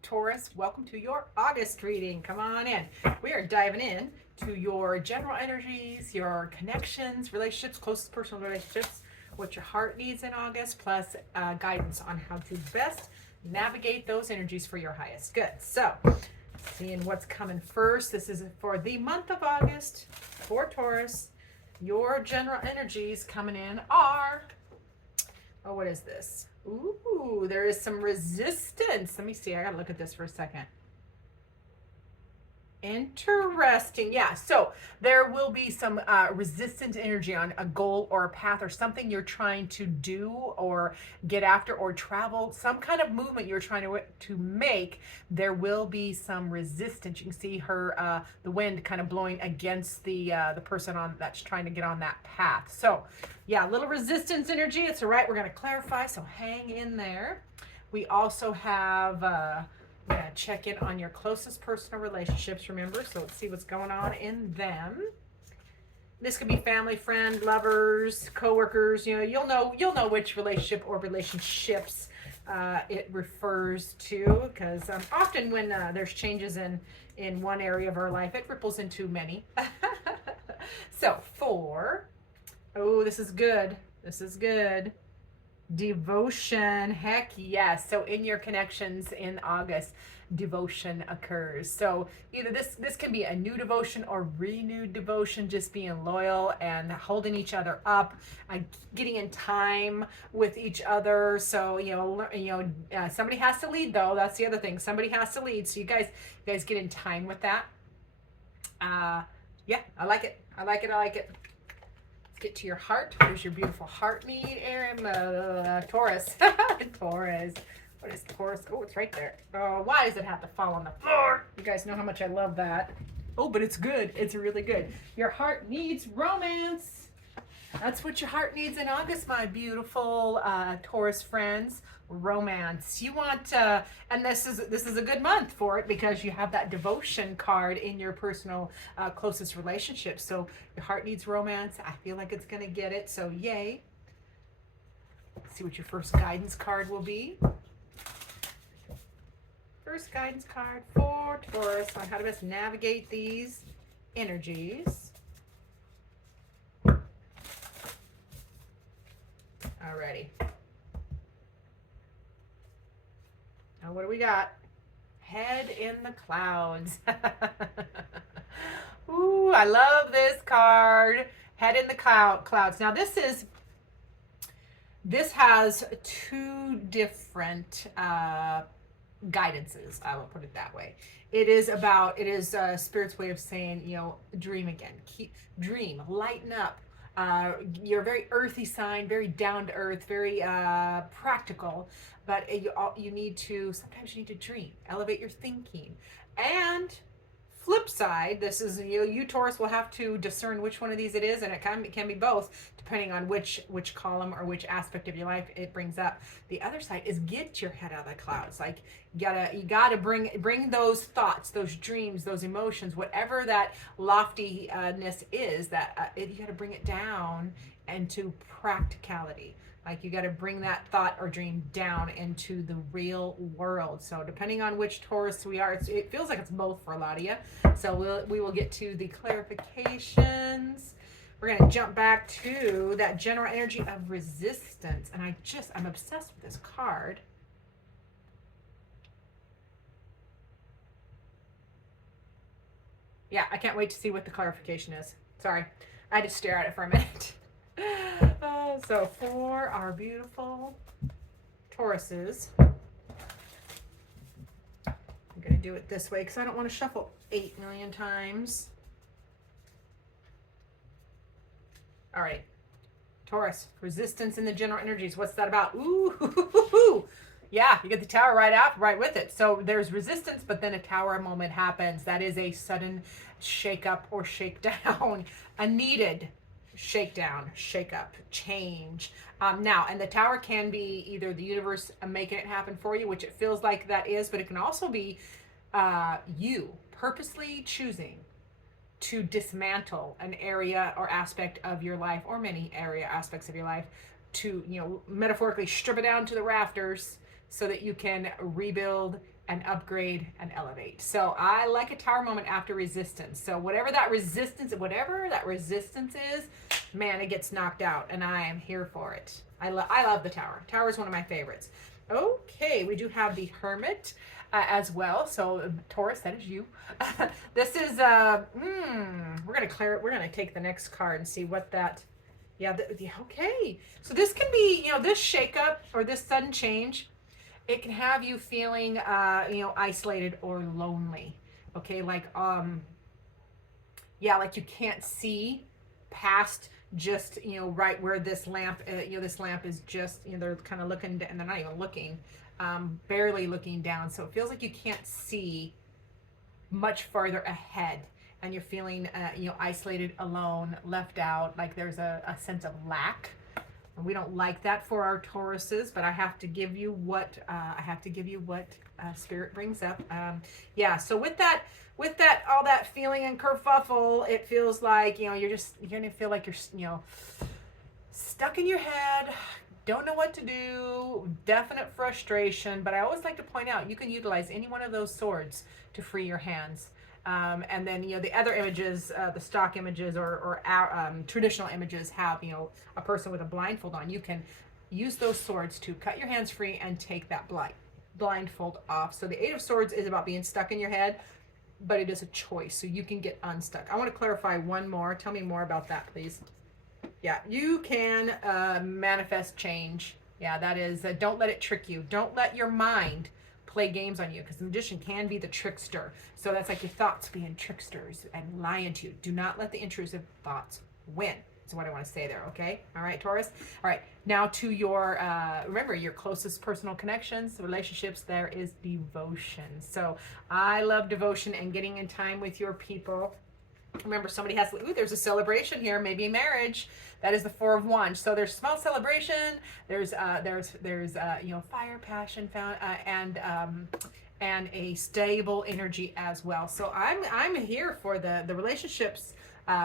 Taurus, welcome to your August reading. Come on in. We are diving in to your general energies, your connections, relationships, closest personal relationships, what your heart needs in August, plus guidance on how to best navigate those energies for your highest good. So, seeing what's coming first. This is for the month of August for Taurus. Your general energies coming in are, oh, what is this? Ooh, there is some resistance. Let me see. I gotta look at this for a second. Interesting. Yeah. So there will be some resistant energy on a goal or a path or something you're trying to do or get after or travel, some kind of movement you're trying to make. There will be some resistance. You can see her, the wind kind of blowing against the person on that's trying to get on that path. So yeah, a little resistance energy. It's all right. We're going to clarify. So hang in there. We also have, yeah, check in on your closest personal relationships, remember, so let's see what's going on in them. This could be family, friend, lovers, co-workers. You'll know which relationship or relationships it refers to, because often when there's changes in one area of our life, it ripples into many. So oh, this is good, devotion. Heck yes. So in your connections in August, devotion occurs. So either this can be a new devotion or renewed devotion, just being loyal and holding each other up, getting in time with each other. So somebody has to lead, though. That's the other thing. Somebody has to lead. So you guys get in time with that. Yeah, I like it. Get to your heart. Where's your beautiful heart need, Aaron? Taurus. Taurus. What is Taurus? Oh, it's right there. Oh, why does it have to fall on the floor? You guys know how much I love that. Oh, but it's good. It's really good. Your heart needs romance. That's what your heart needs in August, my beautiful Taurus friends. Romance. You want, and this is a good month for it because you have that devotion card in your personal closest relationship. So your heart needs romance. I feel like it's gonna get it. So yay. Let's see what your first guidance card will be. First guidance card for Taurus on how to best navigate these energies. Alrighty. Now what do we got? Head in the clouds. Ooh, I love this card. Head in the clouds. Now this has two different guidances. I will put it that way. It is Spirit's way of saying, dream again. Dream, lighten up. You're a very earthy sign, very down to earth, very practical, but sometimes you need to dream, elevate your thinking. And flip side, this is, you Taurus will have to discern which one of these it is, and it can be both, depending on which column or which aspect of your life it brings up. The other side is get your head out of the clouds. Like you gotta bring those thoughts, those dreams, those emotions, whatever that loftiness is, that you gotta bring it down into practicality. Like you got to bring that thought or dream down into the real world. So depending on which Taurus we are, it feels like it's both for a lot of you. So we will get to the clarifications. We're going to jump back to that general energy of resistance. And I'm obsessed with this card. Yeah, I can't wait to see what the clarification is. Sorry, I had to stare at it for a minute. So for our beautiful Tauruses, I'm going to do it this way because I don't want to shuffle 8 million times. All right, Taurus, resistance in the general energies. What's that about? Ooh, yeah, you get the Tower right with it. So there's resistance, but then a Tower moment happens. That is a sudden shake up or shake down, a needed shakedown, shake up, change. Now, and the Tower can be either the universe making it happen for you, which it feels like that is, but it can also be you purposely choosing to dismantle an area or aspect of your life, or many area aspects of your life, to metaphorically strip it down to the rafters so that you can rebuild and upgrade and elevate. So I like a tower moment after resistance. So whatever that resistance is, man, it gets knocked out, and I am here for it. I love the tower. Tower is one of my favorites. Okay, we do have the hermit as well. So Taurus, that is you. This is we're gonna clear it. We're gonna take the next card and see what that. Yeah, okay. So this can be, this shakeup or this sudden change. It can have you feeling, isolated or lonely. Okay, like like you can't see past just right where this lamp this lamp is just they're kind of looking and they're not even looking, barely looking down, so it feels like you can't see much farther ahead, and you're feeling isolated, alone, left out, like there's a sense of lack. And we don't like that for our Tauruses, but I have to give you what Spirit brings up. So with that all that feeling and kerfuffle, it feels like you're gonna feel like you're stuck in your head, don't know what to do, definite frustration. But I always like to point out, you can utilize any one of those swords to free your hands. And then the other images, the stock images or traditional images have a person with a blindfold on. You can use those swords to cut your hands free and take that blindfold off. So the Eight of Swords is about being stuck in your head, but it is a choice, so you can get unstuck. I want to clarify one more. Tell me more about that, please. Yeah, you can manifest change. Yeah, that is, don't let it trick you. Don't let your mind play games on you, because the magician can be the trickster. So that's like your thoughts being tricksters and lying to you. Do not let the intrusive thoughts win. That's what I want to say there, okay? All right, Taurus. All right, now to your, remember, your closest personal connections, relationships, there is devotion. So I love devotion and getting in time with your people. Remember, somebody has, there's a celebration here, maybe marriage. That is the Four of Wands. So there's small celebration. There's fire, passion, and a stable energy as well. So I'm here for the relationships.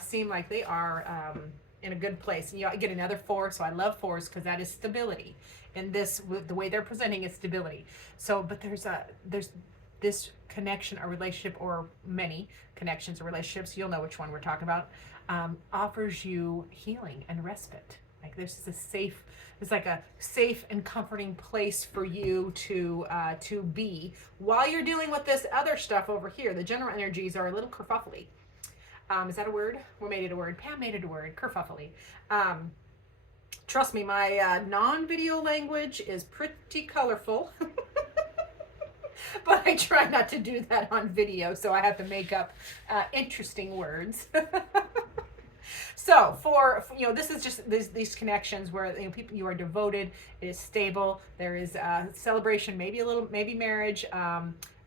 Seem like they are in a good place. I get another four, so I love fours because that is stability. And this, the way they're presenting, is stability. So, but there's this connection or relationship, or many connections or relationships, you'll know which one we're talking about, offers you healing and respite. Like this is it's like a safe and comforting place for you to be while you're dealing with this other stuff over here. The general energies are a little kerfuffly. Is that a word? We made it a word. Pam made it a word. Kerfuffly. Trust me, my non-video language is pretty colorful. But I try not to do that on video, so I have to make up interesting words. So for this is just these connections where people, you are devoted, it is stable, there is celebration, maybe marriage,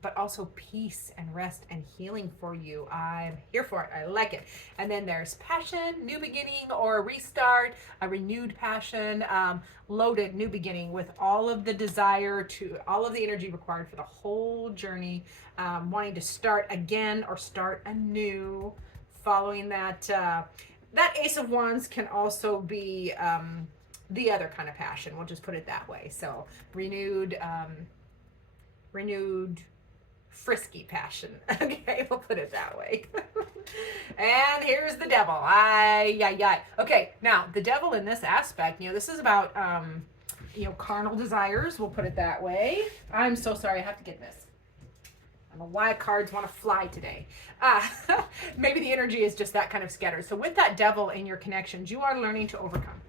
but also peace and rest and healing for you. I'm here for it. I like it. And then there's passion, new beginning or a restart, a renewed passion, loaded new beginning with all of the desire all of the energy required for the whole journey, wanting to start again or start anew, following that. That Ace of Wands can also be the other kind of passion. We'll just put it that way. So renewed, frisky passion. Okay, we'll put it that way. And here's the devil. Okay, now the devil in this aspect, this is about carnal desires. We'll put it that way. I'm so sorry. I have to get this. I don't know why cards want to fly today. Maybe the energy is just that kind of scattered. So with that devil in your connections, you are learning to overcome.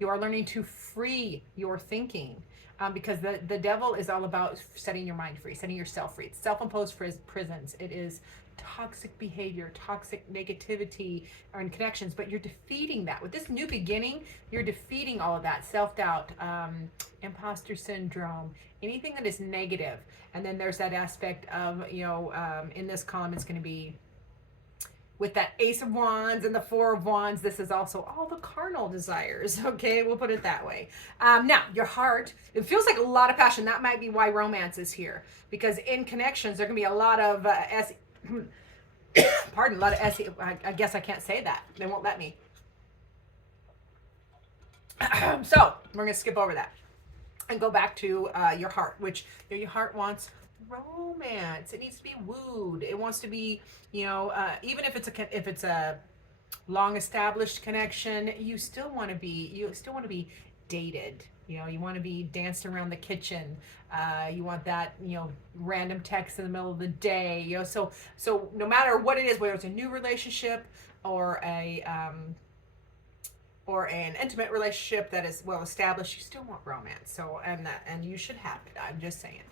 You are learning to free your thinking. Because the devil is all about setting your mind free, setting yourself free. It's self-imposed prisons. It is toxic behavior, toxic negativity, or in connections, but you're defeating that. With this new beginning, you're defeating all of that. Self-doubt, imposter syndrome, anything that is negative. And then there's that aspect of, in this column, it's going to be with that Ace of Wands and the Four of Wands. This is also all the carnal desires. Okay, we'll put it that way. Now, your heart, it feels like a lot of passion. That might be why romance is here. Because in connections, there can be a lot of I guess I can't say that. They won't let me. So, we're going to skip over that and go back to your heart, which your heart wants romance. It needs to be wooed. It wants to be, even if it's a long established connection, you still want to be dated. You want to be dancing around the kitchen. You want that, random text in the middle of the day. So no matter what it is, whether it's a new relationship or an intimate relationship that is well established, you still want romance. So and you should have it. I'm just saying.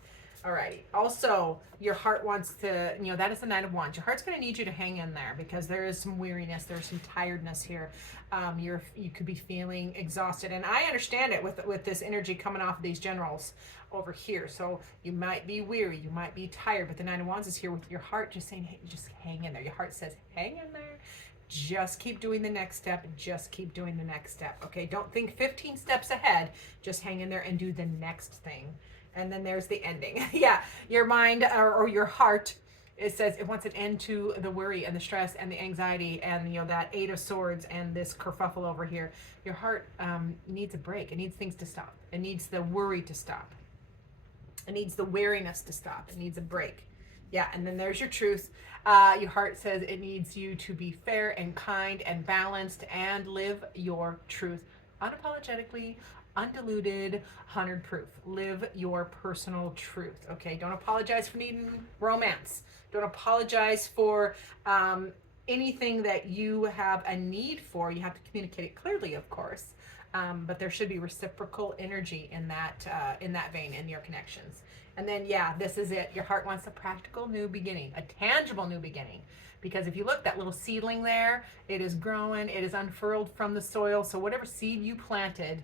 Alrighty. Also, your heart wants to, that is the Nine of Wands. Your heart's going to need you to hang in there because there is some weariness, there's some tiredness here. You could be feeling exhausted, and I understand it with this energy coming off of these generals over here. So you might be weary, you might be tired, but the Nine of Wands is here with your heart just saying, hey, just hang in there. Your heart says, hang in there. Just keep doing the next step. Just keep doing the next step. Okay, don't think 15 steps ahead. Just hang in there and do the next thing. And then there's the ending. Yeah, your mind or your heart, it says it wants an end to the worry and the stress and the anxiety and that Eight of Swords and this kerfuffle over here. Your heart needs a break. It needs things to stop. It needs the worry to stop. It needs the weariness to stop. It needs a break. Yeah, and then there's your truth. Your heart says it needs you to be fair and kind and balanced and live your truth unapologetically, undiluted, 100 proof. Live your personal truth. Okay, don't apologize for needing romance. Don't apologize for anything that you have a need for. You have to communicate it clearly, of course. But there should be reciprocal energy in that vein in your connections. And then, yeah, this is it. Your heart wants a practical new beginning, a tangible new beginning. Because if you look, that little seedling there, it is growing, it is unfurled from the soil. So whatever seed you planted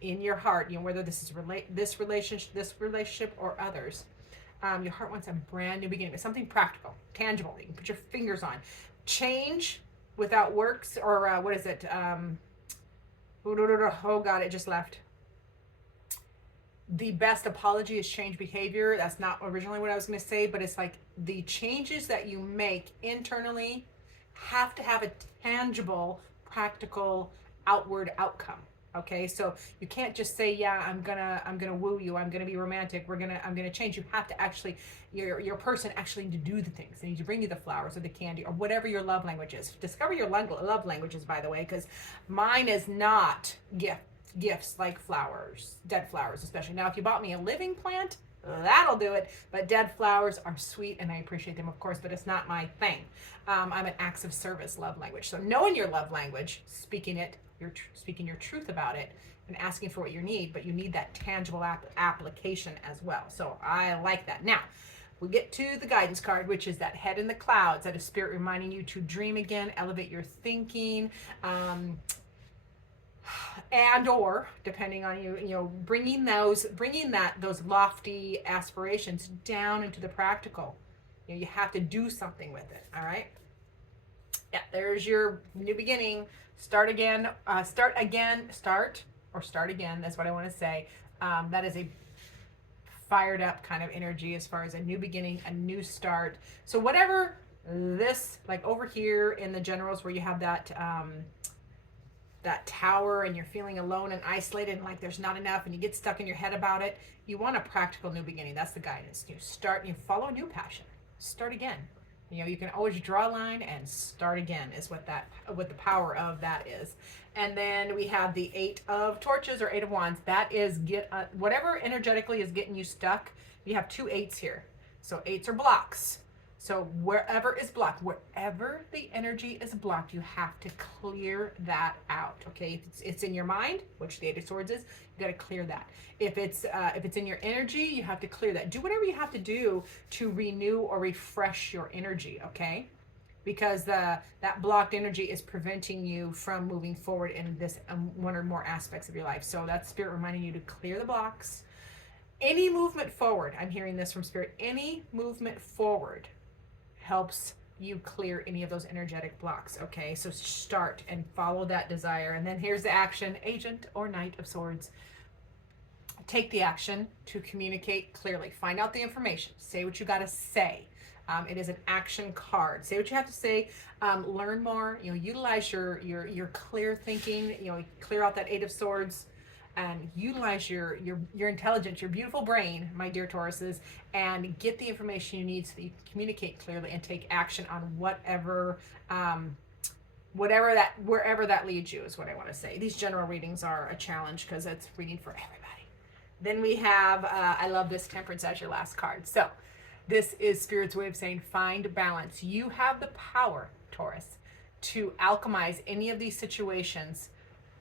in your heart, whether this is this relationship or others, your heart wants a brand new beginning, something practical, tangible. You can put your fingers on. Change without works, or what is it? Oh God, it just left. The best apology is change behavior. That's not originally what I was going to say, but it's like the changes that you make internally have to have a tangible, practical, outward outcome. Okay, so you can't just say, yeah, I'm gonna woo you, I'm gonna be romantic, I'm gonna change. You have to actually, your person actually need to do the things. They need to bring you the flowers or the candy or whatever your love language is. Discover your love languages, by the way, because mine is not gifts like flowers, dead flowers especially. Now, if you bought me a living plant, that'll do it. But dead flowers are sweet and I appreciate them, of course, but it's not my thing. I'm an acts of service love language. So knowing your love language, speaking your truth about it, and asking for what you need, but you need that tangible application as well. So I like that. Now, we get to the guidance card, which is that head in the clouds. That is spirit reminding you to dream again, elevate your thinking, and or depending on bringing those lofty aspirations down into the practical. You have to do something with it. All right. Yeah, there's your new beginning. Start again. Start again. That's what I want to say. That is a fired up kind of energy as far as a new beginning, a new start. So whatever this, like over here in the generals where you have that tower and you're feeling alone and isolated and like there's not enough and you get stuck in your head about it, you want a practical new beginning. That's the guidance. You start, you follow a new passion. Start again. You can always draw a line and start again is what the power of that is. And then we have the Eight of Torches or Eight of Wands. That is whatever energetically is getting you stuck. You have two eights here. So eights are blocks. So wherever is blocked, wherever the energy is blocked, you have to clear that out. Okay, if it's in your mind, which the Eight of Swords is, you got to clear that. If it's in your energy, you have to clear that. Do whatever you have to do to renew or refresh your energy. Okay, because that blocked energy is preventing you from moving forward in this one or more aspects of your life. So that's spirit reminding you to clear the blocks. Any movement forward, I'm hearing this from spirit. Any movement forward helps you clear any of those energetic blocks. Okay, so start and follow that desire. And then here's the action, Agent or Knight of Swords. Take the action to communicate clearly. Find out the information. Say what you got to say. It is an action card. Say what you have to say. Learn more. Utilize your clear thinking. Clear out that Eight of Swords. and utilize your intelligence, your beautiful brain, my dear Tauruses, and get the information you need so that you can communicate clearly and take action on wherever that leads you, is what I want to say. These general readings are a challenge because it's reading for everybody. Then we have, I love this, Temperance as your last card. So this is Spirit's way of saying find balance. You have the power, Taurus, to alchemize any of these situations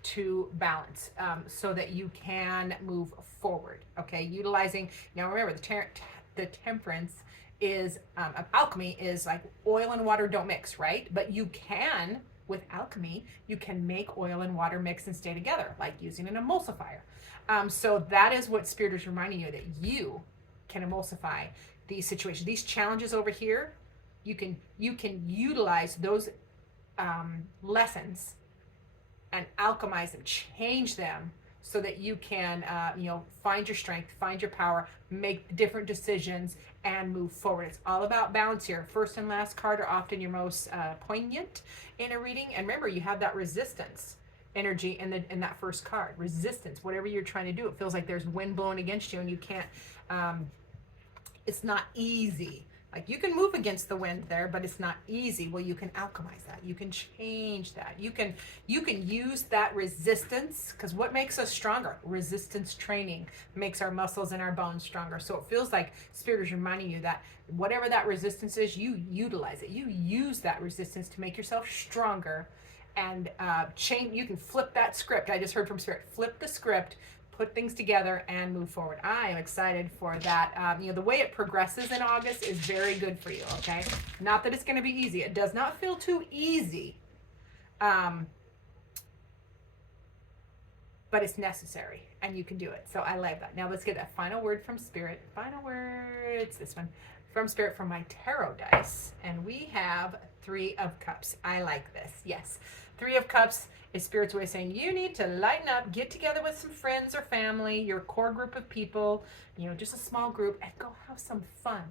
to balance, so that you can move forward. Okay, utilizing, now remember, the temperance is alchemy is like oil and water don't mix, right? But you can, with alchemy, you can make oil and water mix and stay together, like using an emulsifier. So that is what Spirit is reminding you, that you can emulsify these situations, these challenges over here. You can utilize those lessons and alchemize them, change them, so that you can, find your strength, find your power, make different decisions, and move forward. It's all about balance here. First and last card are often your most poignant in a reading. And remember, you have that resistance energy in that first card. Resistance, whatever you're trying to do, it feels like there's wind blowing against you, and you can't. It's not easy. Like, you can move against the wind there, but it's not easy. Well, you can alchemize that. You can change that. You can use that resistance, because what makes us stronger? Resistance training makes our muscles and our bones stronger. So it feels like Spirit is reminding you that whatever that resistance is, you utilize it. You use that resistance to make yourself stronger, and change. You can flip that script. I just heard from Spirit. Flip the script, put things together, and move forward. I am excited for that. The way it progresses in August is very good for you, okay? Not that it's going to be easy. It does not feel too easy, but it's necessary, and you can do it. So I like that. Now let's get that final word from Spirit. Final word, it's this one, from Spirit, from my tarot dice. And we have 3 of Cups. I like this, yes. 3 of Cups is Spirit's way of saying you need to lighten up, get together with some friends or family, your core group of people, just a small group, and go have some fun.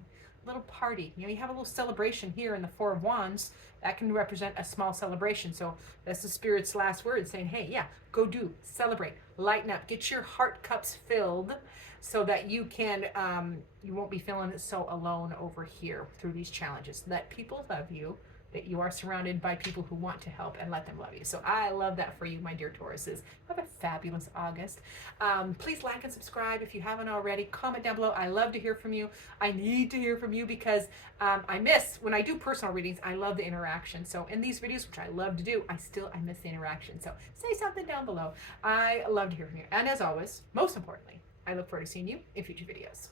A little party. You have a little celebration here in the 4 of Wands. That can represent a small celebration. So that's the Spirit's last word, saying, hey, yeah, go celebrate, lighten up, get your heart cups filled, so that you can, you won't be feeling so alone over here through these challenges. Let people love you, that you are surrounded by people who want to help, and let them love you. So I love that for you, my dear Tauruses. Have a fabulous August. Please like and subscribe if you haven't already. Comment down below. I love to hear from you. I need to hear from you, because I miss, when I do personal readings, I love the interaction. So in these videos, which I love to do, I miss the interaction. So say something down below. I love to hear from you. And as always, most importantly, I look forward to seeing you in future videos.